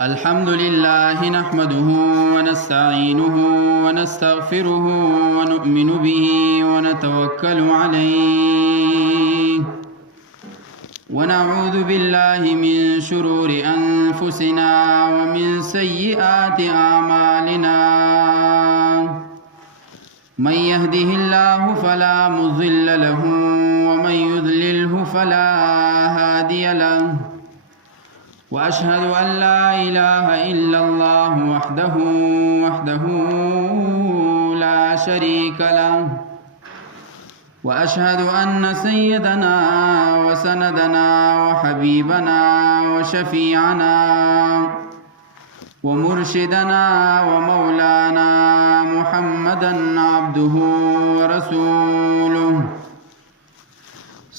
الحمد لله نحمده ونستعينه ونستغفره ونؤمن به ونتوكل عليه ونعوذ بالله من شرور أنفسنا ومن سيئات أعمالنا من يهده الله فلا مضل له ومن يضلله فلا هادي له وأشهد أن لا إله إلا الله وحده لا شريك له وأشهد أن سيدنا وسندنا وحبيبنا وشفيعنا ومرشدنا ومولانا محمدا عبده ورسوله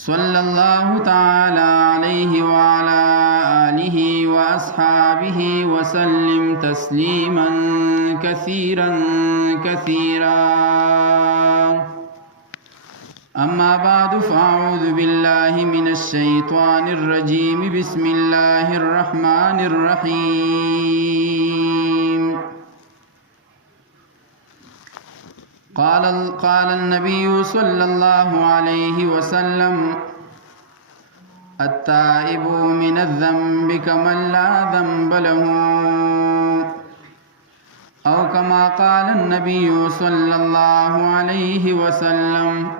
صلى الله تعالى عليه وعلى آله وأصحابه وسلم تسليما كثيرا أما بعد فأعوذ بالله من الشيطان الرجيم بسم الله الرحمن الرحيم قال النبي صلى الله عليه وسلم التائب من الذنب كمن لا ذنب له أو كما قال النبي صلى الله عليه وسلم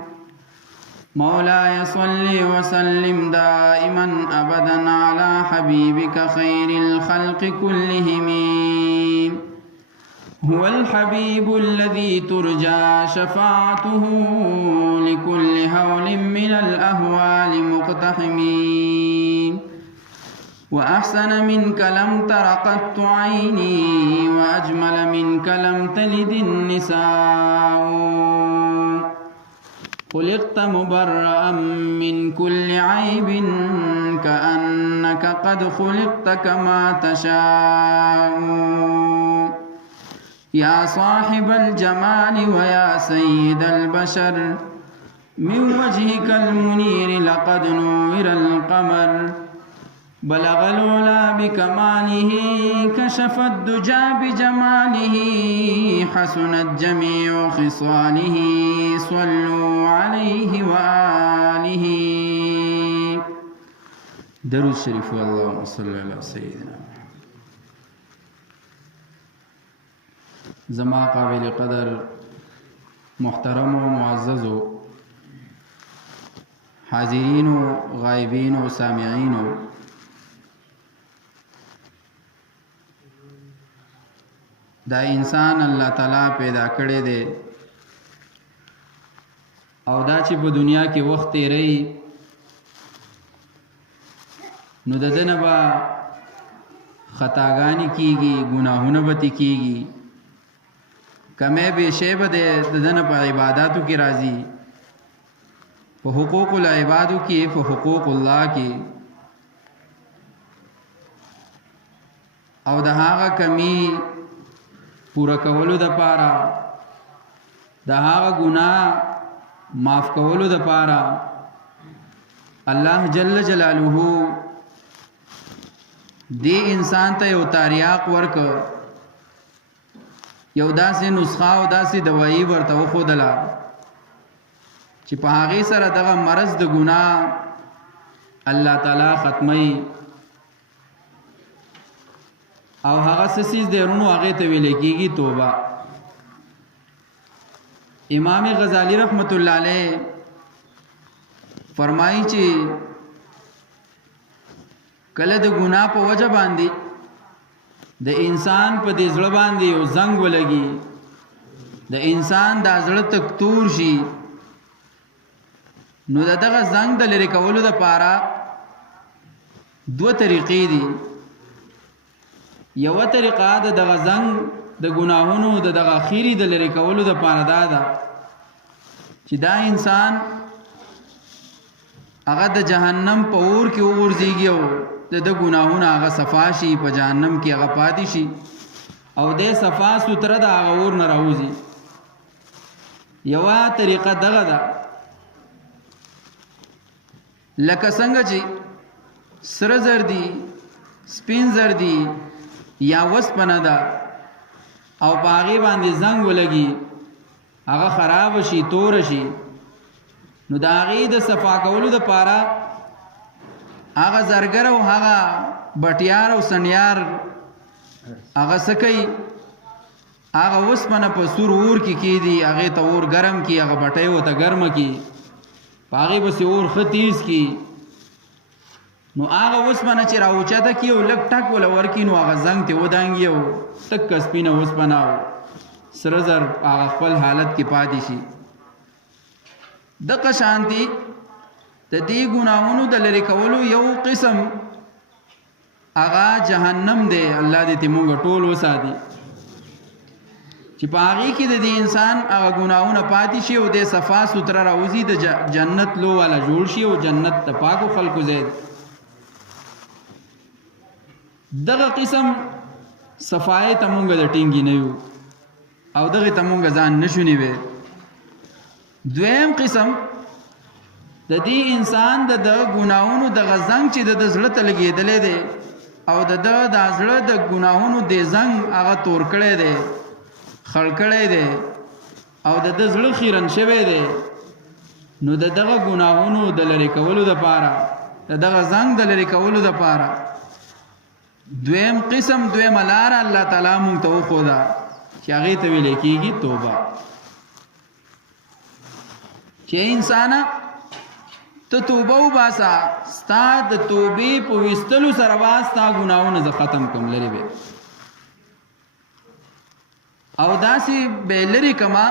مولاي صل وسلم دائما أبدا على حبيبك خير الخلق كلهم هو الحبيب الذي ترجى شفاعته لكل هول من الأهوال مقتحم وأحسن منك لم تر قط عيني وأجمل منك لم تلد النساء خلقت مبرأ من كل عيب كأنك قد خلقت كما تشاء يا صاحب الجمال ويا سيد البشر من وجهك المنير لقد نور القمر بلغ العلا بكماله كشف الدجى بجماله حسنت جميع خصاله صلوا عليه وآله درود شريف اللهم صل على سيدنا زما قابل قدر محترم و معزز حاضرین و غائبین و سامعین دا انسان الله تعالی پیدا کړی دی او دا چې په دنیا کې وخت تیری نو د دنه به خطاګانی کیږي ګناهونه به کیږي کمه به شی به د دنه په عبادتو کې راځي په حقوق العبادو کې په حقوق الله کې او د هغه کمی پورا کولو د پاره د هغه ګناه معاف کولو د پاره الله جل جلاله دی انسان ته یو تاریاق ورک یو داسې نسخه او داسې دوايي ورته وښودله چې په هغې سره دغه مرض د ګناه الله تعالی ختموي او هغه څه څیز دی ورونو هغې ته ویلی کېږي توبه امام غزالی رحمت الله علیه فرمایي چې کله د ګناه په وجه باندې د انسان په دې زړه باندې یو زنګ ولګي د انسان د زړه تک تور شي نو دغه زنګ د لرې کولو دپاره دوه طریقې دي یوه طریقه د دغه زنګ د ګناهونو د دغه خیري د لرې کولو دپاره دا ده چې دا انسان هغه د جهنم په اور کې وغورځېږي او د ګناهونه هغه صفا شي په جهنم کې هغه پاتې شي او د صفا ستره د هغه اور نه راوځي یوه طریقه دغه ده لکه څنګه چې سره زر دي سپین زر دي یا وسپنه ده او په هغې باندې زنګ ولګي هغه خراب شي تور شي نو د هغې د صفا کولو دپاره هغه زرګر او هغه بټیار او سنیار هغه څه کوي هغه وسپنه په سور اور کې کیدي هغې ته اور ګرم کی هغه بټۍ ورته ګرمه کی په هغې پسې اور ښه تیز کی نو هغه وسپنه چې راوچته کي او لږ ټک وله ورکي نو هغه زنګ ترې ودانګي او ټکه سپینه وسپنه او سره زر هغه خپل حالت کې پاتې شي دغه شانتي د دې ګناهونو د لرې کولو یو قسم هغه جهنم دی الله دې ته موږ ټول وساتي چې په هغې کې د دې انسان هغه ګناهونه پاتې شي او دې صفا سوتره راوځي د جنت لو والا جوړ شي او جنت د پاکو خلکو ځای دغه قسم صفای ته مونږ د ټینګي نه یو او دغه ته مونږ ځان نشو نیوي دویم قسم د دې انسان د ګناهونو د غزنګ چې د زړه ته لګېدلې دی او د زړه د ګناهونو د زنګ هغه تور کړی دی خړ کړی دی او د زړه خیرن شوی دی نو دغه ګناهونو د لرې کولو دپاره دغه زنګ د لرې کولو دپاره دویم قسم دویم لاره الله تعالی مونږ ته وښوده چې هغې ته ویلی کېږي توبه چې انسانه ته توبه وباسه ستا د توبې په ویستلو سره به ستا ګناهونه زه ختم کړم لرې به او داسې به لرې کما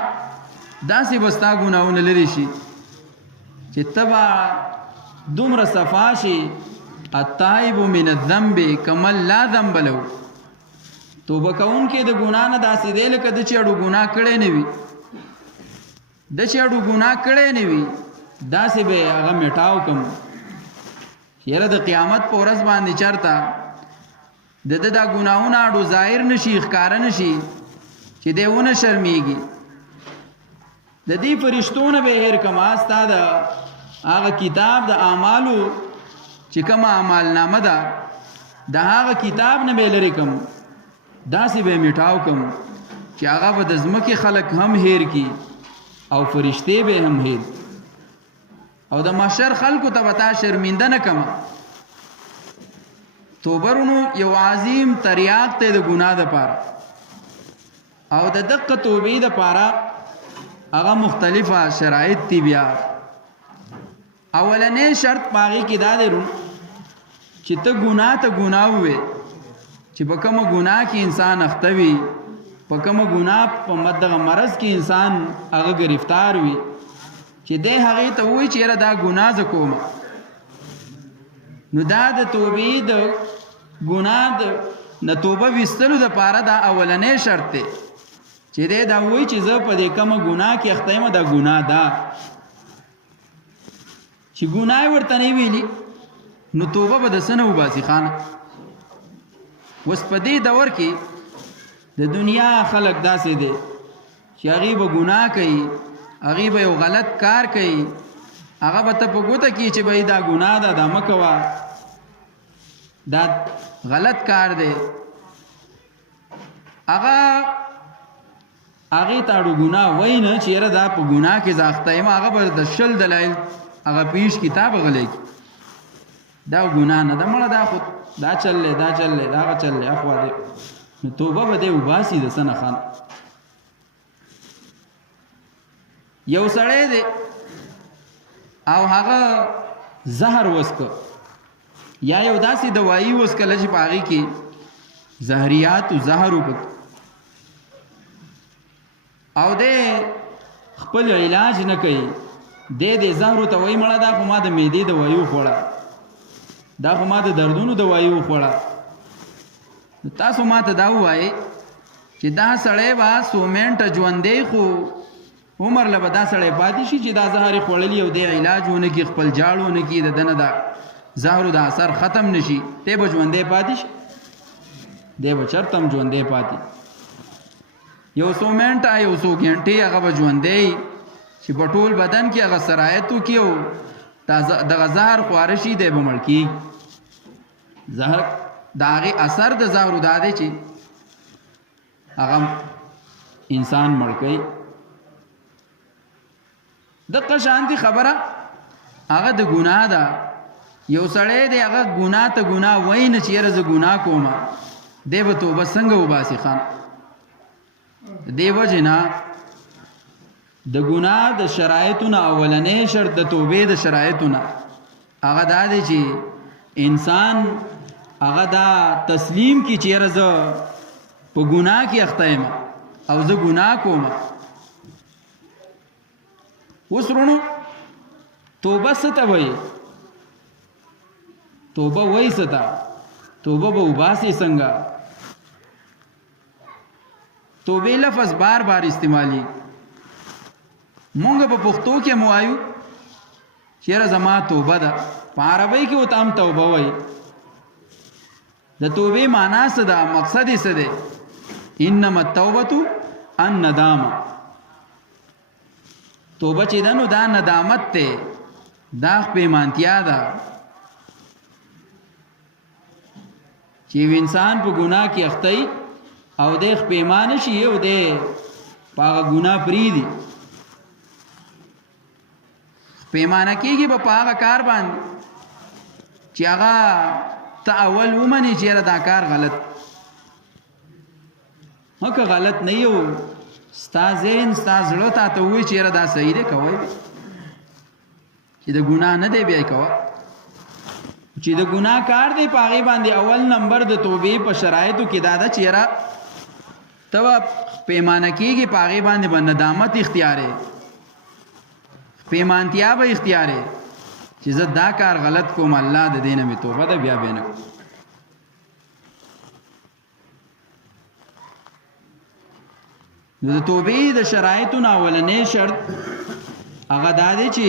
داسې به ستا ګناهونه لرې شي چې ته به دومره صفا شي التائب من الذنب کمن لا ذنب له توبه کوونکی د ګناه نه داسې دی لکه د چې اړو ګناه کړی نه وي د چې اړو ګناه کړی نه وي داسې به هغه میټاو کم یاره د قیامت په ورځ باندې چرته د دا ګناهونه اړو ظاهر نشي ښکاره نشي چې دی ونه شرمیږي د دې فرشتو نه به هېر کما ستا د هغه کتاب د اعمالو چې کوم اعمال نامه ده د هغه کتاب نه به لرې کم داسې به میټاو کم چې هغه به د ځمکې خلک هم هیر کی او فرشتې به هم هیر او د محشر خلکو ته به تا شرمنده نه کم توبرونو یو عظیم تریاق ته د ګناه دپاره او د دقه توبې دپاره هغه مختلفه شرایط دي بیا اولنې شرط په هغې کې دا دی چې ته ګناه ووې چې په کومه ګناه کې انسان اخته وي په کومه ګناه په دغه مرض کې انسان هغه گرفتار وي چې دی هغې ته ووایي چې یاره دا ګناه زه کوم نو دا د توبې د ګناه نه توبه ویستلو دپاره دا اولنې شرط دی چې دی دا ووایي چې زه په دې کومه ګناه کې اخته یم دا ګناه ده چې ګناه ورته نه ویلي نو توبه به د څه نه وباسي خانه اوس په دې دور کې د دنیا خلک داسې دی چې هغې به ګناه کوي هغې به یو غلط کار کوي هغه به ته په ګوته کړي چې بهی دا ګناه ده دا مه کوه دا غلط کار دی هغې ته اړو ګناه وایي نه چې یاره دا په ګناه کې زه اخته یم هغه به د شل دلایل هغه پیش کتاب غلی کی دا ګناه نه ده مړه دا خو دا چل دی دا چل دی دا هغه چل دی اخوا دی نو توبه به دی وباسي د څه نه خان یو سړی دی او هغه زهر وسکه یا یو داسې دوایي وسکله چې په هغې کې زهریات و زهر وپکې او دی خپل علاج نه کوي دې زهرو ته وایي مړه دا خو ما د معدې دوایي وخوړه دا خو ما د دردونو دوایي وخوړه تاسو ما ته دا ووایئ چې دا سړی به 100 منټه ژوندی خو عمر له به دا سړی پاتې شي چې دا زهر یې خوړلي او دی علاج ونه کړي خپل جاړ ونه کړي د ده نه دا زهرو د اثر ختم نه شي دی به ژوندی پاتې شي دی به چېرته هم ژوندی پاتې یو 100 منټه یو 100 ګنټې هغه به ژوندی چې په ټول بدن کې هغه سرایت وکړي او دغه زهر خواره شي دی به مړ کېږي زهر دا هغې اثر د زهرو دا دی چې هغه انسان مړ کوي. دقه شانتي خبره هغه د ګناه ده. یو سړی دی هغه ګناه ته ګناه وایي نه چې یاره زه ګناه کوم، دی به توبه څنګه وباسي خان؟ دې وجې نه د ګناه د شرایطو نه اولنی شرط د توبې د شرایطو نه هغه دا دی چې انسان هغه دا تسلیم کی چې یاره زه په ګناه کې اخته یم او زه ګناه کوم. اوس ورونو توبه څه ته وایي؟ توبه وایي څه ته؟ توبه به وباسي څنګه؟ توبې لفظ بار بار استعمالي. مونږ په پښتو کې مو وایو چې یاره زما توبه ده، په عربی کې ورته هم توبه وایي. د توبې معنا څه ده؟ مقصد یې څه دی؟ انما التوبة الندامه. توبه چې ده نو دا ندامت دی، دا پېمانتیا ده چې انسان په ګناه کې اخته او د پېمانه شي او د په هغه ګناه پرېږدي. پېمانه کېږي په هغه کار باندې چې هغه ته اول ومنې چې یاره دا کار غلط. که غلط نه یو ستا ذهن ستا زړه تا ته ووایي چې یاره دا صحیح دی کوئ، چې د ګناه نه دی بیا یې کوه. چې د ګناه کار دی په هغې باندې اول نمبر د توبې په شرایطو کې دا ده چې یاره ته به پیمانه کېږي، په هغې باندې به ندامت اختیارې، پیمانتیا به اختیارې چې زه دا کار غلط کوم، الله د دې نه مې توبه ده، بیا نه کوم. نو د توبې د شرایطو نه اولنی شرط هغه دا دی چې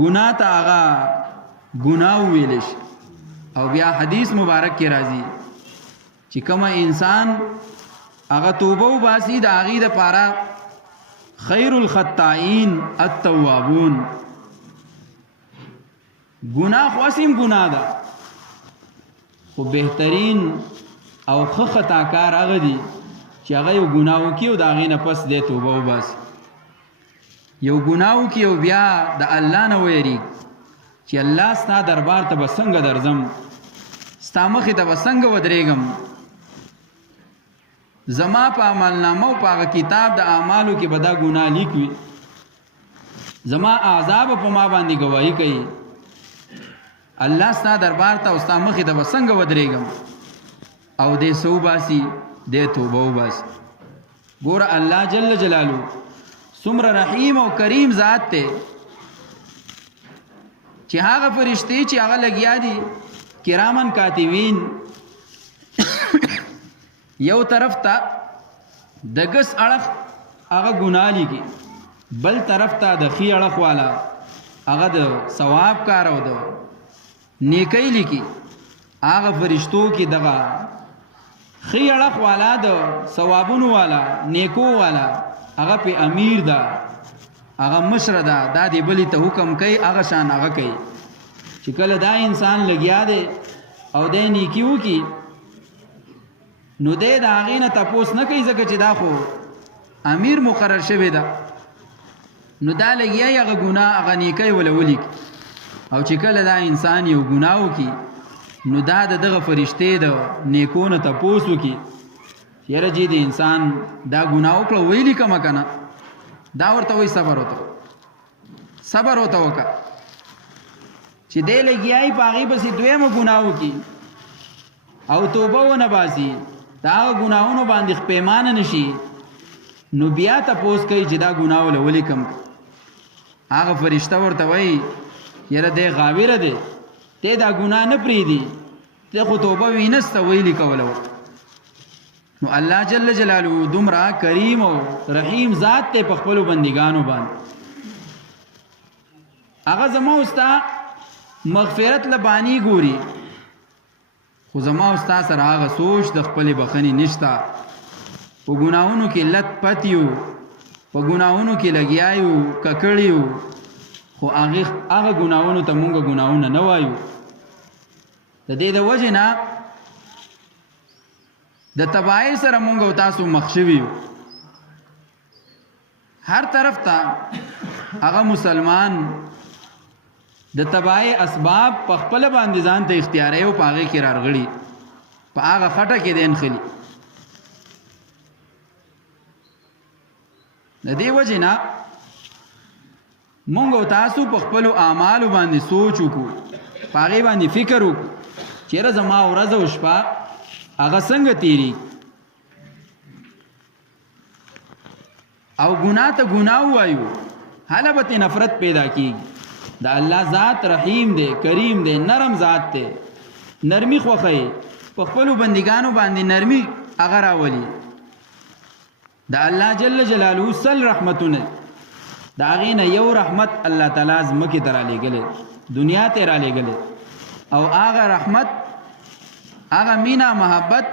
ګناه ته هغه ګناه وویلی شي. او بیا حدیث مبارک کې راځي چې کومه انسان هغه توبه وباسي د هغې دپاره خیر الخطائین التوابون. ګناه خو اسیم ګناه ده، خو بهترین او ښه خطاکار هغه دي چې هغه یو ګناه وکړي او د هغې نه پس دی توبه وباسي. یو ګناه وکړي او بیا د الله نه ویریږي چې الله ستا دربار ته به څنګه درځم، ستا مخې ته به څنګه ودرېږم، زما په عملنامه او په هغه کتاب د اعمالو کې به دا ګناه لیک وي، زما عذاب په ما باندې ګواهي کوي، الله ستا دربار ته او ستا مخې ته به څنګه ودرېږم، او دې څه وباسي؟ دې توبه وباسي. ګوره الله جل جلاله څومره رحیم او کریم ذات دی چې هغه فرشتې چې هغه لګیا دي کرامن کاتبین یو طرف ته د ګس اړخ هغه ګناه لیکي، بل طرف ته د ښي اړخ والا هغه د ثواب کار او د نیکۍ لیکي. هغه فرشتو کې دغه ښي اړخ والا د ثوابونو والا نیکو والا هغه په امیر ده، هغه مشره ده، دا دی بلې ته حکم کوي، هغه شان هغه کوي. چې کله دا انسان لګیا دی او دی نیکي وکړي نو دی د هغې نه تپوس نه کوي، ځکه چې دا خو امیر مقرر شوی ده، نو دا لګیا هغه ګناه هغه نیکۍ وله ولیکي. او چې کله دا انسان یو ګناه وکړي نو دا د دغه فرشتې د نیکو نه تپوس وکړي چې یاره جی د انسان دا ګناه وکړه ویې لیکمه که نه، دا ورته وایي صبر وته صبر وته وکړه. چې دی لګیایي په هغې پسې دویمه ګناه وکړي او توبه ونه باسي، د هغه ګناهونو باندې پیمانه نه شي، نو بیا تپوس کوي چې دا ګناه وله ولیکم. هغه فرشته ورته وایي یاره دی غاوره دی، دی دا ګناه نه پرېږدي، دی خو توبه وینسته ویلي کوله. نو الله جل جلاله دومره کریم او رحیم ذات دی په خپلو بندګانو باندې. هغه زما ستا مغفرت لبانی ګوري، خو زما ستا سره هغه سوچ د خپلې بخښنې نشته. په ګناهونو کې لت پت یو، په ګناهونو کې لګیا یو، ککړ یو، خو هغه ګناهونو ته مونږ ګناهونه نه وایو. د دې د وجې نه د تباہی سره مونږ او تاسو مخ شوي یو. هر طرف ته هغه مسلمان د تباہی اسباب په خپل باندې ځان ته اختیاروي او په هغې کې رارغړي، په هغه خټه کې دی نښلي. د دې وجې نه مونږ او تاسو په خپلو اعمالو باندې سوچ وکړو، په هغې باندې فکر وکړو چېرې زما ورځ او شپه هغه څنګه تیری، او ګناه ته ګناه ووایو، هله به ترې نفرت پیدا کېږي. د الله ذات رحیم دی، کریم دی، نرم ذات دی، نرمي خوښوي، په خپلو بندګانو باندې نرمي هغه راولي. د الله جل جلاله سل رحمتونه، د هغې نه یو رحمت الله تعالی ځمکې ته رالیږلی، دنیا ته یې رالیږلی، او هغه رحمت، هغه مینا محبت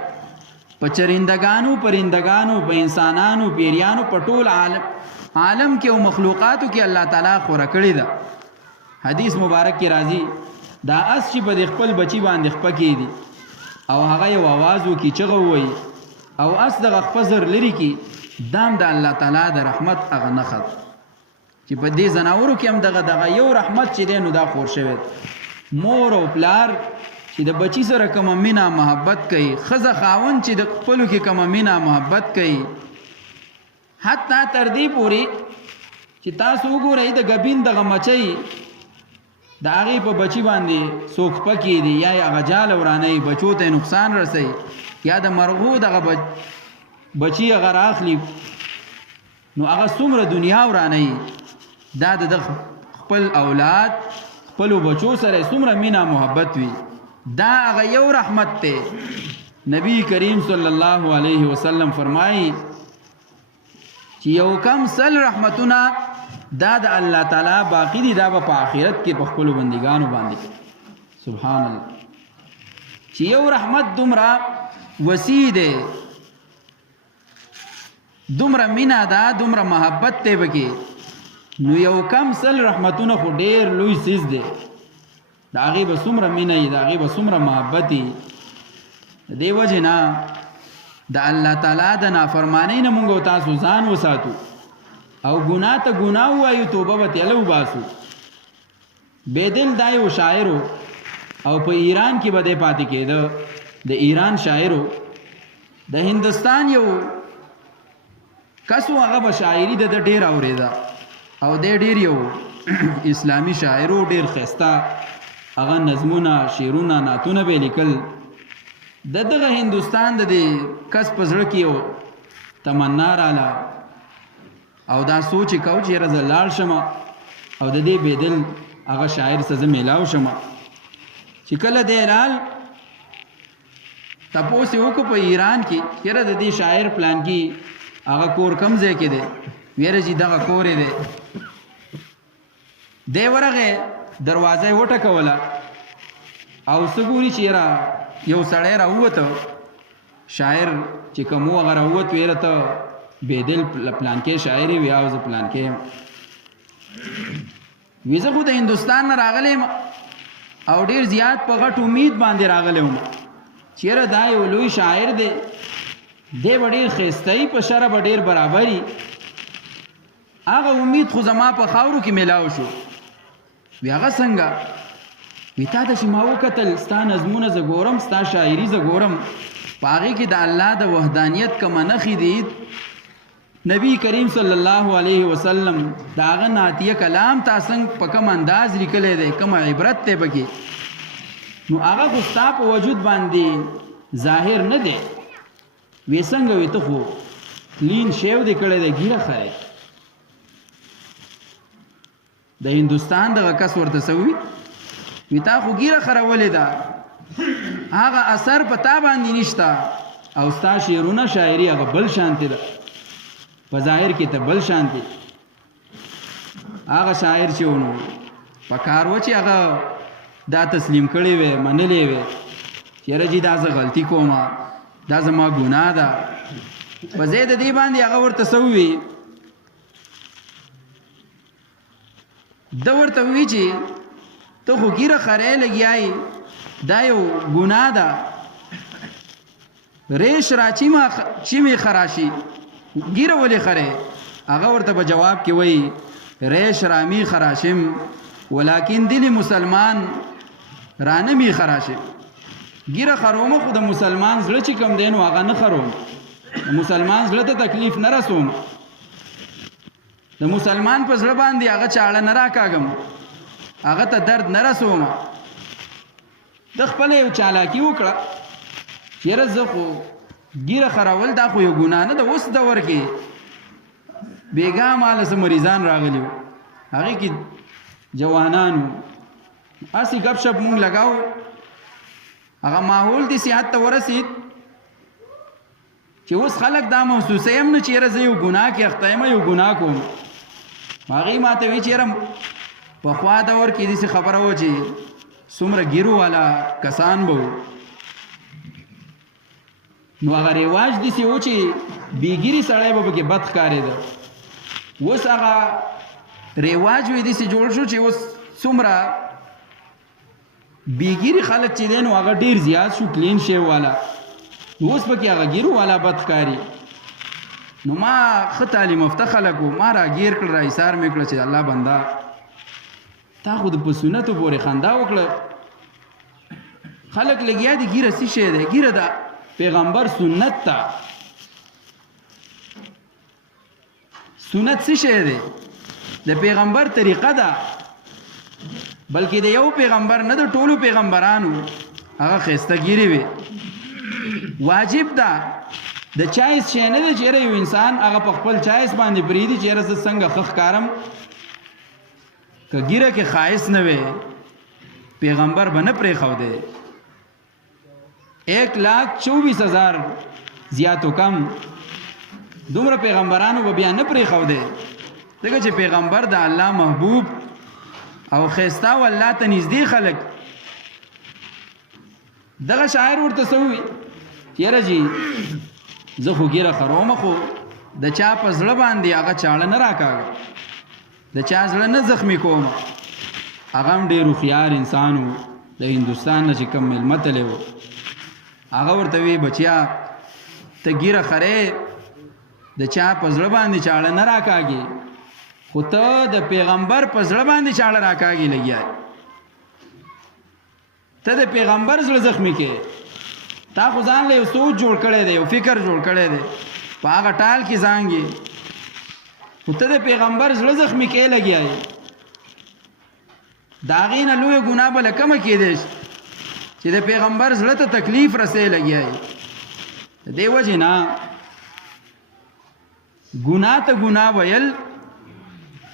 په چرندگانو، پرندگانو، په انسانانو، پیریانو، په ټول عالم کې او مخلوقاتو کې الله تعالی خوره کړې ده. حدیث مبارک کې راځي دا اس چې په د خپل بچی باندې خپه کېږي او هغه یو آواز وکړي، چغه ووایي او اس دغه خپه زر لرې کړي، دام د الله تعالی د رحمت هغه نښه ده چې په دې ځناورو کې هم دغه یو رحمت چې دی نو دا خور شوی. مور او پلار چې د بچی سره کومه مینا محبت کوي، ښځه خاوند چې د خپلو کې کومه مینا محبت کوي، حتی تر دې پورې چې تاسو وګورئ د ګبین دغه مچۍ د هغې په بچي باندې څوک پکې دي یا یې هغه جال ورانوي، بچو ته نقصان رسوي، یا د مرغو دغه بچي هغه راخلي نو هغه څومره دنیا ورانوي. دا د خپل اولاد خپلو بچو سره څومره مینا محبت وي، دا هغه یو رحمت دی. نبی کریم صلی الله علیه وسلم فرمایي چې یو کم سل رحمتونه دا د الله تعالی باقی دي، دا به په آخرت کې په خپلو بندګانو باندې. سبحان الله، چې یو رحمت دومره وسیع دی، دومره مینا ده، دومره محبت دی پکې، نو یو کم سل رحمتونه خو ډېر لوی څیز دی. د هغې به څومره مینه وي، د هغې به څومره محبت وي. د دې وجې نه د الله تعالی د نافرمانۍ نه مونږ او تاسو ځان وساتو او ګناه ته ګناه ووایو، توبه به تېله وباسو. بېدل دا یو شاعر او په ایران کې به دی پاتې کېده، د ایران شاعر د هندوستان یو کس و، هغه به شاعري د ډېر اورېده او دی ډېر یو اسلامي شاعر و، ډېر ښایسته هغه نظمونه، شعرونه، نعتونه به یې لیکل. د دغه هندوستان د دې کس په زړه کې یو تمنا راله او دا سوچ یې کو چې یاره زه لاړ شم او د دې بېدل هغه شاعر سره زه میلاو شم. چې کله دی رال تپوس یې وکړو په ایران کې، یاره د دې شاعر پلانکي هغه کور کم ځای کې دی؟ ویره چې دغه کور یې دی. دی ورغی، دروازه یې وټکوله او څه ګوري چې یاره یو سړی راووته، شاعر چې کوم و هغه راووت، ویره ته بېدل پلانکې شاعر یې وي او زه پلانکې یم. وی زه خو د هندوستان نه راغلی یم او ډېر زیات په غټ امید باندې راغلی وم چې یاره دا یو لوی شاعر دی، دی به ډېر ښایسته وي، په شرح به ډېر برابر وي. هغه امید خو زما په خاورو کې میلاو شو. وی هغه څنګه؟ وی تا ته چې ما وکتل، ستا نظمونه زه ګورم، ستا شاعري زه ګورم، په هغې کې د الله د وحدانیت کومه نښې دي، نبی کریم صلی الله علیه وسلم د هغه نعتیه کلام تا څنګه په کوم انداز لیکلی دی، کوم عبرت دی پکې، نو هغه خو ستا په وجود باندې ظاهر نه دی. وی څنګه؟ وی ته خو کلین شیو دی کړی دی، ګیره خری. د هندوستان دغه کس ورته څه وي؟ وی تا خو ګیره خرولې ده، هغه اثر په تا باندې نشته او ستا شعرونه شاعري هغه بل شانتې ده، په ظاهر کې ته بل شانتې. هغه شاعر چې ونو په کار و چې هغه دا تسلیم کړی وی، منلی وی چې یاره جي دا زه غلطي کوم، دا زما ګناه ده. په ځای د دې باندې هغه ورته څه ووي؟ ده ورته ووي چې ته خو ګیره خری لګیا یې دا یو ګناه ده. ریش را چیمې خراشي ګیره ولې خره؟ هغه ورته په جواب کې وایي ریش رامی خراشم ولیکن دل مسلمان رانمی خراشم. ګیره خرومه خو د مسلمان زړه چې کم دی نو هغه نه خروم. د مسلمان زړه ته تکلیف نه رسوم. د مسلمان په زړه باندې هغه چاړه نه راکاږم، هغه ته درد نه رسوم. د خپل یو چالاکي وکړه چیرې زه خو ګیره خرول دا خو یو ګناه نه ده. اوس دور کې بیګا مال سه مریضان راغلی وو، هغې کې جوانانو هسې ګپ شپ مونږ لګاو، هغه ماحول دې صحت ته ورسید چې اوس خلک دا محسوسه یم نه چیرې زه یو ګناه کې اخته یم، یو ګناه کوم. هغې ماته وی چیرې پخوا دور کې داسې خبره وه چې څومره ګیرو والا کسان به وو، نو هغه رواج داسې و چې بېګیري سړی به پکې بد ښکارېده. اوس هغه رواج وی داسې جوړ شو چې اوس څومره بېګیري خلک چې دی نو هغه ډېر زیات شو، کلین شی والا. اوس پکې هغه ګیرو والا بد ښکاري. نو ما ښه تعلیم یافته خلک وو، ما راګیر کړل، را ایثار مې کړه چې الله بنده تا خو د په سنتو پورې خندا وکړه. خلک لګیا دي ګیره څه شی دی؟ ګیره د پیغمبر سنت ته. سنت څه شی دی؟ د پیغمبر طریقه ده، بلکې د یو پیغمبر نه، د ټولو پیغمبرانو هغه ښایسته ګیرې وي. واجب ده د چایس شی نه دی چېرې یو انسان هغه په خپل چایس باندې پرېږدي چېرې زه څنګه ښه ښکارم. که ګیره کې ښایست نه وی پیغمبر به نه پرېښودی. 1,24,000 زیات و کم دومره پیغمبرانو به بیا نه پرېښودی، ځکه چې پیغمبر د الله محبوب او ښایسته او الله ته نږدې خلک. دغه شاعر ورته څه ووي؟ یاره جي زه خو ګیره خرومه، خو د چا په زړه باندې هغه چاړه نه راکاږه، د چا زړه نه زخمی کوم. هغه هم ډېر هوښیار انسان و، د هندوستان نه چې کوم میلمه تللی و. هغه ورته وی بچیا ته ګیره خرې د چا په زړه باندې چاړه نه راکاږي، خو ته د پیغمبر په زړه باندې چاړه راکاږي لګیا. ته د پیغمبر زړه زخمی کې، تا خو ځان له یو سوچ جوړ کړی دی، یو فکر جوړ کړی دی، په هغه ټال کې ځانګې، خو ته د پیغمبر زړه زخمی کې لګیا یې. د هغې نه لویه ګناه بله کمه کېدی شي چې د پیغمبر زړه ته تکلیف رسې لګیا یې. د دې وجې نه ګناه ته ګناه ویل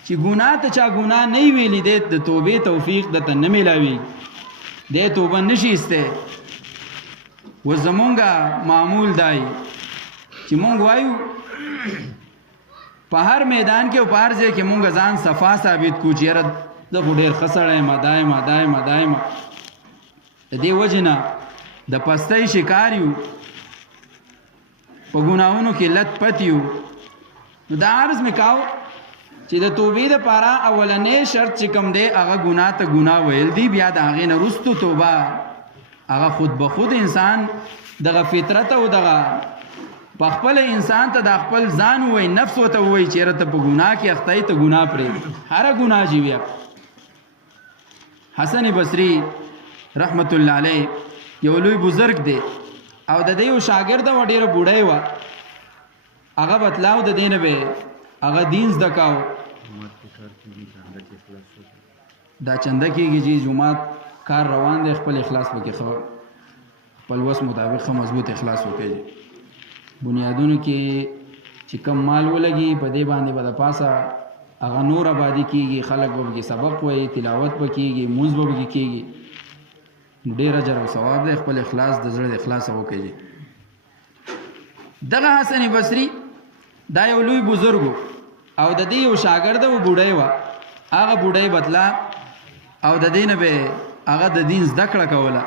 چې ګناه ته چا ګناه نه وي ویلي دی د توبې توفیق درته نه میلاوي، دی توبه نشي ایستی. و زمونږه معمول دی چې مونږ وایو په هر میدان کې او په هر ځای کې مونږ ځان صفا ثابت کړو چې یاره زه خو ډېر ښه سړی یم، دا یم دا یم دا یم. د دې وجې نه د پستۍ شکار یو، په ګناهونو کې لت پت یو. نو دا عرض مې کاو چې د توبې دپاره اولنی شرط چې کوم دی هغه ګناه ته ګناه ویل دی، بیا د هغې نه وروستو توبه هغه خود به خود انسان دغه فطرت او دغه په خپل انسان ته د خپل ځان ووایي، نفس ورته ووایي چې یاره ته په ګناه کې اخته یې، ته ګناه پرېږده، هره ګناه چې وي. حسن بصري رحمت الله علیه یو لوی بزرګ دی او د دې یو شاګرده وه، ډېره بوډۍ وه. هغه به تلاو د دې نه به هغه دین زده کاو. دا چنده کېږي چې جومات کار روان دی، خپل اخلاص پکې خپل وس مطابق ښه مضبوط اخلاص وکړي. بنیادونو کې چې کم مال ولګي په دې باندې به د پاسه هغه نور آبادي کېږي، خلک به پکې سبق وایي، تلاوت به کېږي، مونځ به پکې کېږي. ډېر اجر او ثواب دی، خپل اخلاص د زړه د اخلاصه وکړي. دغه حسن بصري دا یو لوی بزرګ او د دې یو شاګرده و، بوډۍ وه. هغه بوډۍ بتله او د دې نه به هغه د دین زده کړه کوله.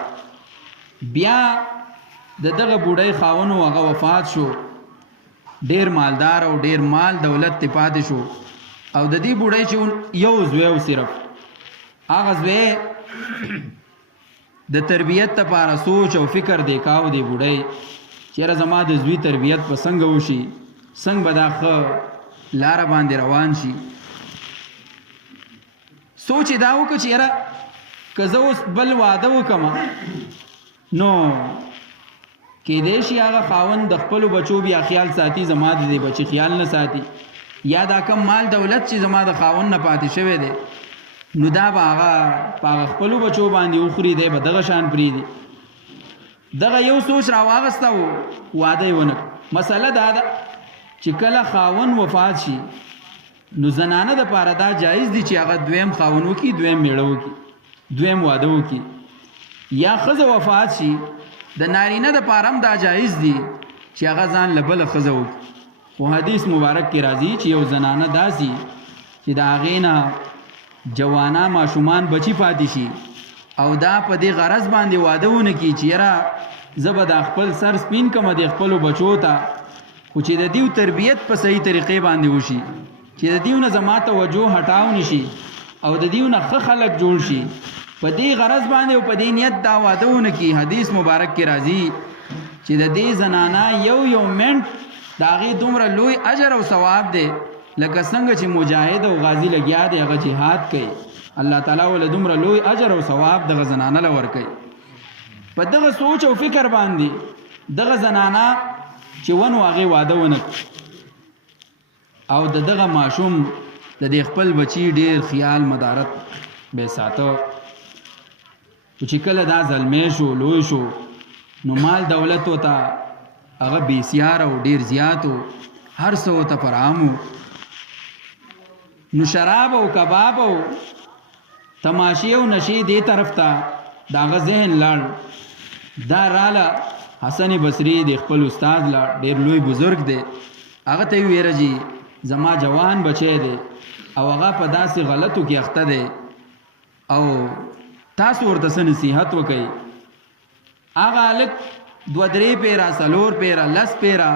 بیا د دغه بوډۍ خاوند و، هغه وفات شو، ډېر مالدار او ډېر مال دولت ته پاتې شو. او د دې بوډۍ چې یو زوی و صرف، هغه زوی د تربیت لپاره سوچ او فکر دی کاو دی بوډۍ چېرې زما د زوی تربیت په څنګه وشي، څنګه به دا ښه لاره باندې روان شي. سوچ یې دا وکړه چې یاره که زه اوس بل واده وکړم نو کیدای شي هغه خاوند د خپلو بچو بیا خیال ساتي، زما د دې بچي خیال نه ساتي، یا دا کم مال دولت چې زما د خاوند نه پاتې شوی دی نو دا به هغه په هغه خپلو بچو باندې وخوري، دی به دغه شان پرېږدي. دغه یو سوچ راواغسته و، واده یې ونه کړ. مسله دا ده چې کله خاوند وفات شي نو زنانه دپاره دا جایز دي چې هغه دویم خاوند وکړي، دویم میړه وکړي، دویم واده وکړي. یا ښځه وفات شي د نارینه دپاره هم دا جایز دي چې هغه ځان له بله ښځه وکړي. خو حدیث مبارک کې راځي چې یو زنانه داسي چې د هغې نه جوانا ماشومان بچي پاتې شي او دا په دې غرض باندې واده ونه کړي چې یاره زه به دا خپل سر سپین کړم د خپلو بچو ته، خو چې د دیو تربیت په صحیح طریقې باندې وشي، چې د دیو نه زما توجه هټاو نشي او د دیو نه ښه خلک جوړ شي، په دې غرض باندې او په دې نیت دا واده ونه کړي. حدیث مبارک کې راځي چې د دې زنانه یو منټ د هغې دومره لوی اجر او ثواب دی لکه څنګه چې مجاهد او غازي لګیا دی هغه جهاد کوي، الله تعالی ول دومره لوی اجر او ثواب دغه زنانه له ورکوي. په دغه سوچ او فکر باندې دغه زنانه چې ونو هغې واده ونه کړ او د دغه ماشوم د دې خپل بچي ډېر خیال مدارت به ساته. چې کله دا زلمی شو لوی شو نو مال دولت وته هغه بېسیار او ډېر زیات و، هر څه ورته پر عام و. نو شراب او کباب او تماشې او نشې دې طرف ته د هغه ذهن لاړ. دا راله حسن بصري د خپل استاد لا ډېر لوی بزرګ دی، هغه ته یې ویره جي زما جوان بچی دی او هغه په داسې غلطو کې اخته دی او تاسو ورته څه نصیحت وکئ. هغه هلک 2-3 پیره 4 پیره 10 پیره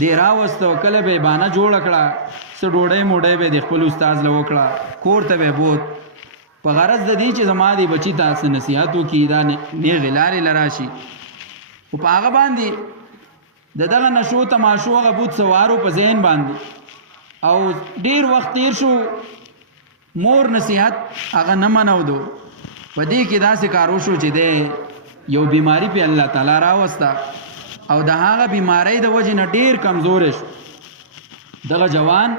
دی راوسته، کله به یې بانه جوړه کړه، څه ډوډۍ موډۍ به د خپل استاد له وکړه، کور ته به بوت په غرض د دې چې زما دې بچي ته څه نصیحت وکړي، دا نیغې لارې له راشي. خو په هغه باندې د دغه نشو تماشو هغه بوت سوارو په ذهن باندې او ډېر وخت تیر شو، مور نصیحت هغه نه منو دو. په دې کې داسې کار وشو چې دی یو بیماری په الله تعالی راوسته او د هغه بیماری د وجې نه ډېر کمزوری شو. دغه جوان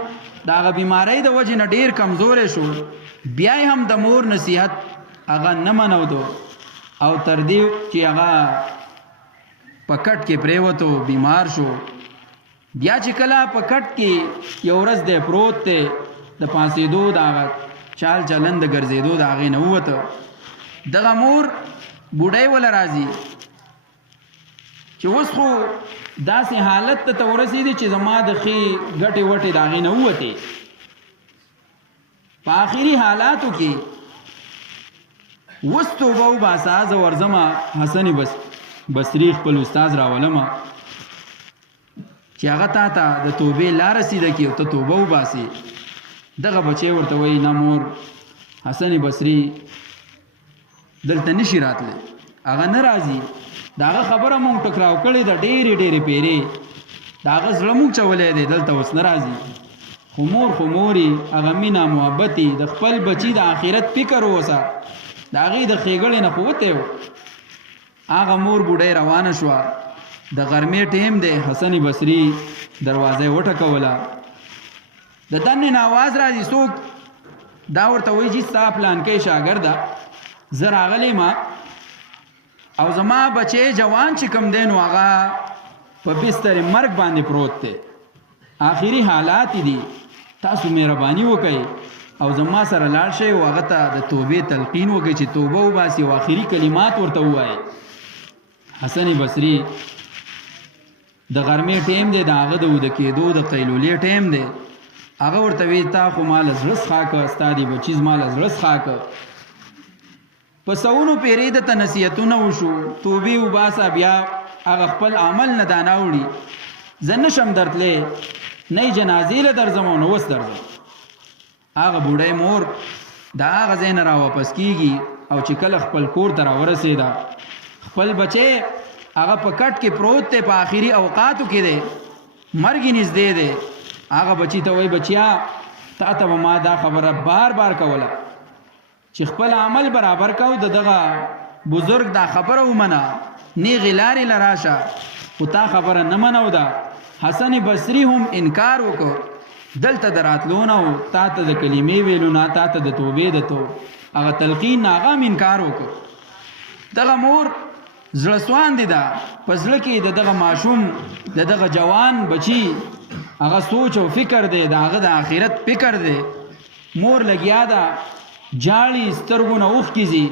د هغه بیماری د وجې نه ډېر کمزوری شو، بیا هم د مور نصیحت هغه نه منو دو او تر دې چې هغه په کټ کې پرېوتو بیمار شو. بیا چې کله په کټ کې یو ورځ دی پروت دی، د پاسېدو د هغه چال چلن د ګرځېدو د هغې نه ووته. دغه مور بوډۍ وله راځي چې اوس خو داسې حالت ته ورسېدې چې زما د ښې ګټې وټې د هغې نه ووتې. په آخري حالاتو کې اوس توبه وباسه، زه ورځمه حسن بصري خپل استاد راولمه چې هغه تا ته د توبې لاره سیده کړي او ته توبه وباسې. دغه بچی ورته وایي نه مور، حسن بصري دلته نشي راتلی، هغه نه راځي، د هغه خبره مونږ ټکراو کړې ده ډېرې ډېرې پیرې، د هغه زړه مونږ چولی دی، دلته اوس نه راځي. خو مور خو موري، هغه مینه محبتي د خپل بچي د آخرت فکر اوسه، د هغې د ښېګړې نه خو وتی و. هغه مور بوډۍ روانه شوه، د غرمې ټیم دی، حسن بصري دروازه یې وټکوله، د دننه نه آواز راځي، څوک؟ دا ورته وایي چې ستا پلانکی شاګرده، زه راغلی ما او زما بچی جوان چې کوم دی نو هغه په بستر مرګ باندې پروت دی، آخري حالات دي، تاسو مهرباني وکئ او زما سره لاړ شئ او هغه ته د توبې تلقین وکئ چې توبه وباسي او آخري کلمات ورته ووایي. حسن بصري د غرمې ټیم دی، د هغه د وده کېدو د قیلولې ټیم دی، هغه ورته وایي تا خو ما له زړه څښا که، ستا دې بچي زما له زړه څښا که. په سونو پیرې درته نصیحتونه وشو، توبې وباسه، بیا هغه خپل عمل نه دا نه وړي. زه نشم درتلی، نه یې جنازې له درځم او نه اوس درځم. هغه بوډۍ مور د هغه ځای نه راواپس کېږي او چې کله خپل کور ته راورسېده خپل بچی هغه په کټ کې پروت دی په آخري اوقاتو کې دی مرګ یې نږدې دی هغه بچی ته وایي بچیا تا ته به ما دا خبره بار بار کوله چې خپل عمل برابر کو د دغه بزرګ دا خبره ومنه نیغې لارې له راشه خو تا خبره نه منو ده حسن بصري هم انکار وکړ دلته د راتلو نه و تا ته د کلمې ویلو نه تا ته د توبې د تو هغه تلقین نه هغه هم انکار وکړ دغه مور زړه سواندې ده په زړه کې د دغه ماشوم د دغه جوان بچي هغه سوچ او فکر دی د هغه د آخرت فکر دی مور لګیا ده جاړي سترګو نه اوښکې ځي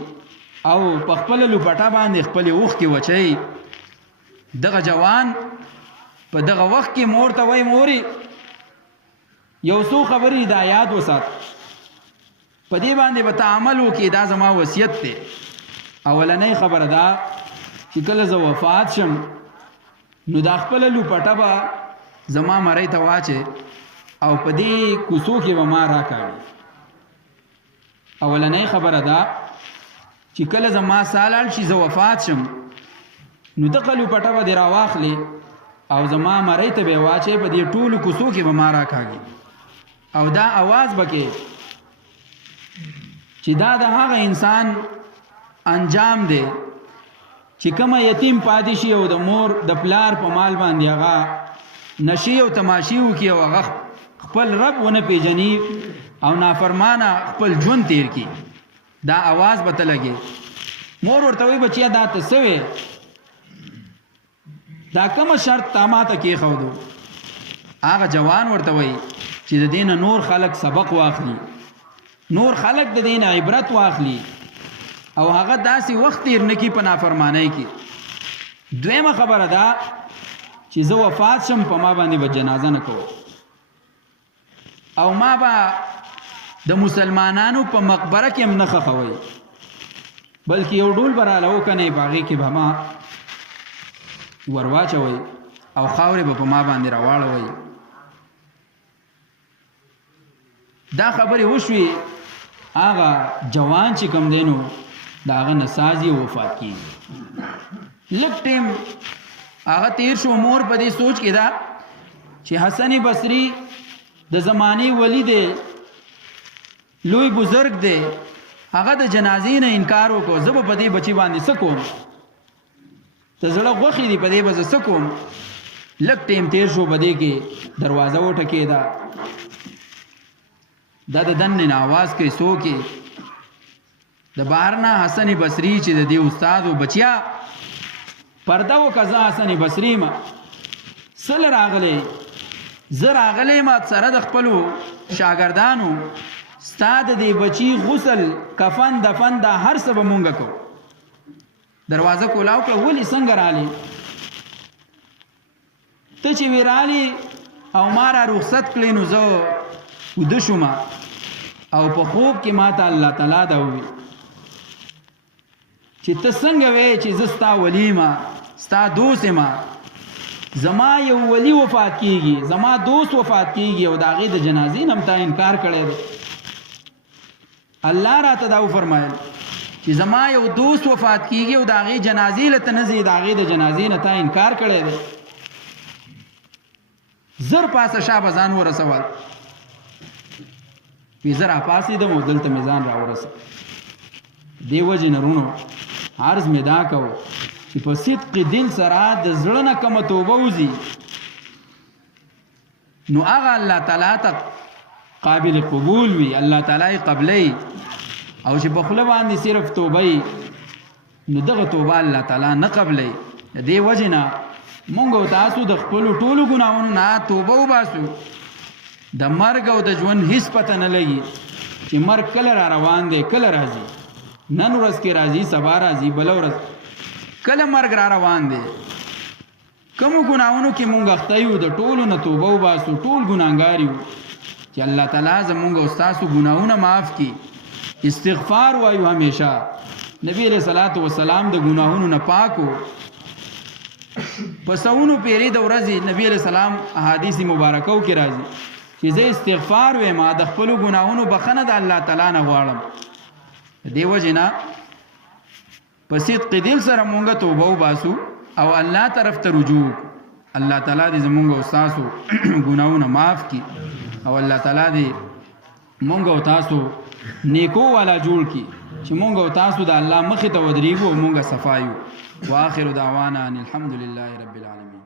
او په خپله لوپټه باندې خپلې اوښکې وچوي دغه جوان په دغه وخت کې مور ته وایي مورې یو څو خبرې دا یاد وسات په دې باندې به ته عمل وکړې دا زما وصیت دی اولنۍ خبره دا چې کله زه وفات شم نو دا خپله لوپټه به زما مرۍ ته واچې او په دې کوڅو کې به ما راکاږي اولنۍ خبره دا چې کله زما سالال شي زه وفات شم نو دغه لوپټه به دې راواخلې او زما مرۍ ته به یې واچې په دې ټولو کوڅو کې به ما راکاږي او دا आवाज به کې چې دا د هغه انسان انجام دی چې کومه یتیم پاتې شي او د مور د پلار په مال باندې هغه نشي او تماشي وکړي او هغه خپل رب ونه پیژني او نافرمانه خپل ژوند تیر کړي دا आवाज به ته لګي مور ورته وایي بچیا دا ته څه وې دا کومه شرط تا ماته کېښودو هغه جوان ورته وایي چې د دې نه نور خلک سبق واخلي نور خلک د دې نه عبرت واخلي او هغه داسې وخت تیر نه کړي په نافرمانۍ کې دویمه خبره ده چې زه وفات شم په ما باندې به جنازه نه کوم او ما به د مسلمانانو په مقبره کې هم نه ښخوئ بلکې یو ډول به راله وکنئ په هغې کې به ما ور واچوئ او خاورې به په ما باندې راواړوئ دا خبرې وشوې هغه جوان چې کوم دی نو د هغه نسازي وفات کېږي لږ ټیم هغه تیر شو مور په دې سوچ کې ده چې حسن بصري د زمانې ولی دی لوی بزرگ دی هغه د جنازې نه انکار وکړو زه به په دې بچي باندې څه کوم ته زړه غوښې دي په دې به زه څه کوم لږ ټیم تیر شو په دې کې دروازه وټکېده دا د دننه نه آواز کوي څوک د بهر نه حسن بصري چې د دې استاد و بچیا پرده وکړه حسن بصري ما سل راغلی زه راغلی ما سره د خپلو شاګردانو ستا د دې بچي غسل کفن دفن دا هر څه به مونږ کوو دروازه کولاو کړه ولې څنګه رالی ته چې وې رالی او ما را رخصت کړې نو زه وده شوم او په خوب کې ما ته الله تعالی دا وویل چې ته څنګه وې چې زه ستا ولی یم ستا دوست یم زما یو ولی وفات کیږي زما دوست وفات کیږي او د هغې د جنازې نه هم تا انکار کړی دی الله راته دا وفرمایل چې زما یو دوست وفات کیږي او د هغې جنازې له ته نه ځې د هغې د جنازې نه تا انکار کړی دی زر پاسه شا به ځان ورسول وی زه راپاڅېدم او دلته مې ځان راورسه دې وجې نه رونو عرض مې دا کوو چې په صدق دل سره د زړه نه کومه توبه وځي نو هغه الله تعالی ته قابل قبول وي الله تعالی یې قبلوي او چې په خوله باندې صرف توبه یي نو دغه توبه الله تعالی نه قبلوي د دې وجې نه مونږ او تاسو د خپلو ټولو ګناهونو نه توبه وباسو د مرګ او د ژوند هیڅ پته نه لګي چې مرګ کله را روان دی کله راځي نن ورځ کې راځي سبا راځي بله ورځ کله مرګ را روان دی کومو ګناهونو کې مونږ اخته یو د ټولو نه توبه وباسو ټول ګناهګار یو چې الله تعالی زمونږ او ستاسو ګناهونه معاف کړي استغفار وایو همیشه نبی علیہ الصلوۃ والسلام د ګناهونو نه پاکو په سونو پیری د ورځې نبی علیہ السلام احادیث مبارکو کې راځي چې زه استغفار وایم د خپل ګناهونو بخنه د الله تعالی نه غواړم دی وجه نه په صدق دل سره مونږه توبه وباسو او الله طرف ته رجوع. الله تعالی دې زمونږ او تاسو ګناونه معاف کړي او الله تعالی دې مونږ او تاسو نیکو والا جوړ کړي چې مونږ او تاسو د الله مخې ته ودرېږو او مونږه صفایو. واخر دعوانا ان الحمد لله رب العالمین.